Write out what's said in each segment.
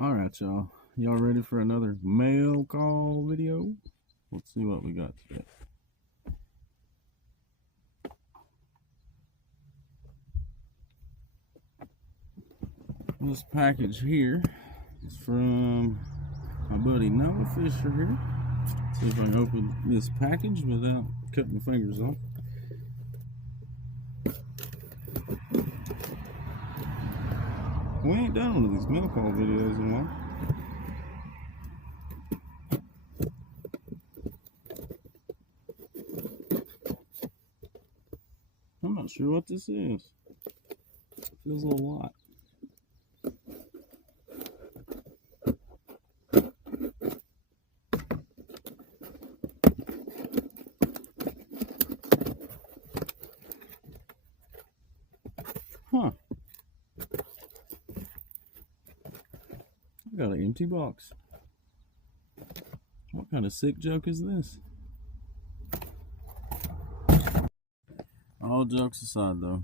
All right, y'all. Y'all ready for another mail call video? Let's see what we got today. This package here is from my buddy Noah Fisher here. See if I can open this package without cutting my fingers off. We ain't done one of these mail call videos in a while. I'm not sure what this is. It feels a little light. Huh. I got an empty box. What kind of sick joke is this? All jokes aside though,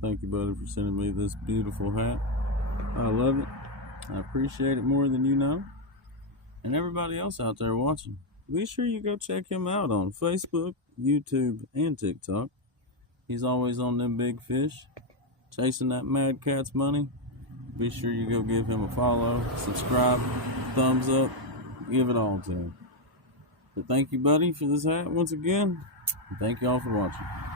thank you buddy for sending me this beautiful hat. I love it. I appreciate it more than you know. And everybody else out there watching, be sure you go check him out on Facebook, YouTube, and TikTok. He's always on them big fish, chasing that Mad Catz money. Be sure you go give him a follow, subscribe, thumbs up, give it all to him. But thank you, buddy, for this hat once again. And thank you all for watching.